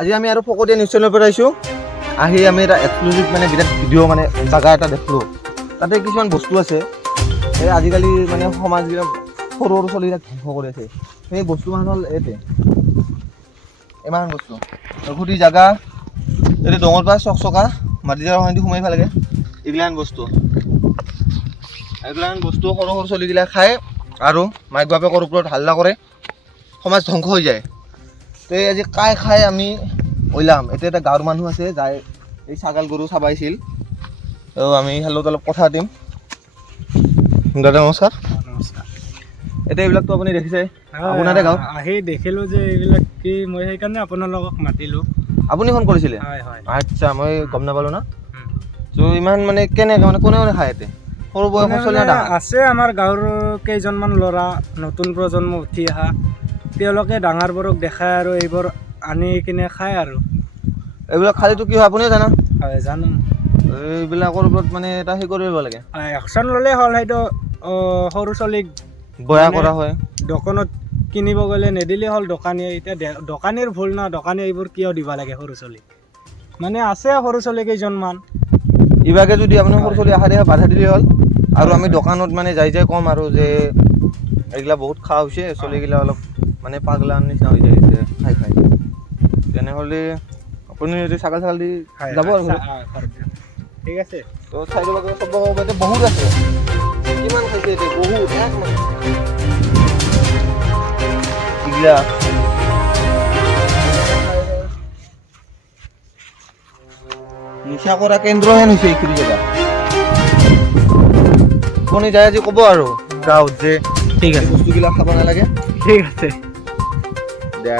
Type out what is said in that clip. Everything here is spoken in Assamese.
আজি আমি আৰু ফকতীয়া নিউজ চেনেলৰ পৰা আহিছোঁ। আহি আমি এটা এক্সক্লুজিভ মানে বিৰাট ভিডিঅ' মানে জাগা এটা দেখিলোঁ। তাতে কিছুমান বস্তু আছে এই আজিকালি মানে সমাজবিলাক সৰু সৰু ছোৱালীবিলাক ধ্বংস কৰি আছে। সেই বস্তুমান হ'ল এইতে ইমান বস্তু খুটি জাগা এইটো ডঙৰ পৰা চকচকা মাটি জাগা সন্দি সোমাই ভাল লাগে। এইগিলান বস্তু সৰু সৰু ছোৱালীগিলা খায় আৰু মাক বাপেকৰ ওপৰত হাল্লা কৰে, সমাজ ধ্বংস হৈ যায়। তো এই আজি কাই খাই আমি ওলাম। এতিয়া এটা গাঁৱৰ মানুহ আছে যাই এই ছাগাল গৰু চাব আহিছিল। তো আমি হেল্লত অলপ কথা পাতিম। দাদা নমস্কাৰ। নমস্কাৰ। এতিয়া এইবিলাকতো আপুনি দেখিছে আপোনাৰে গাঁৱত আহি দেখিলোঁ যে এইবিলাক কি, মই সেইকাৰণে আপোনালোকক মাতিলোঁ। আপুনি ফোন কৰিছিলে? হয় হয়। আচ্ছা, মই গম নাপালোঁ না। তো ইমান মানে কেনেকৈ মানে কোনে কোনে খায় ইয়াতে? সৰু বয়সৰ ছোৱালী না ডাঙৰ? আছে আমাৰ গাঁৱৰ কেইজনমান ল'ৰা, নতুন প্ৰজন্ম উঠি অহা, তেওঁলোকে ডাঙৰবোৰক দেখায় আৰু এইবোৰ আনি কিনে খায় আৰু এইবিলাক খালেতো কি হয় আপুনিও জানা? হয় জানো। এইবিলাকৰ ওপৰত মানে এটা সেই কৰিব লাগে, একশ্যন ল'লেই হ'ল। সেইটো সৰু ছোৱালীক বয়া কৰা হয়। দোকানত কিনিব গ'লে নিদিলেই হ'ল দোকানীয়ে। এতিয়া দোকানীৰ ভুল না, দোকানীয়ে এইবোৰ কিয় দিব লাগে সৰু ছোৱালীক? মানে আছে সৰু ছোৱালী কেইজনমান, ইভাগে যদি আপুনি সৰু ছোৱালী আশা দেখা বাধা দিলে হ'ল। আৰু আমি দোকানত মানে যাই ক'ম আৰু যে এইগিলা বহুত খোৱা হৈছে, ছোৱালীগিলা অলপ মানে পাগলাৰ নিচিনা হৈ যায় খাই খাই। তেনেহ'লে আপুনি যদি ছাগল দি যাব আৰু ঠিক আছে। তো চাইডৰ বাগে চব ইয়াতে বহুত আছে। কিমান খাইছে এতিয়া? বহুত এক মানে এইগিলা নিশা কৰা কেন্দ্ৰহেন হৈছে এইখিনি জেগা। আপুনি যায় আজি ক'ব আৰু গাঁৱত যে ঠিক আছে, বস্তুবিলাক খাব নালাগে। ঠিক আছে। দে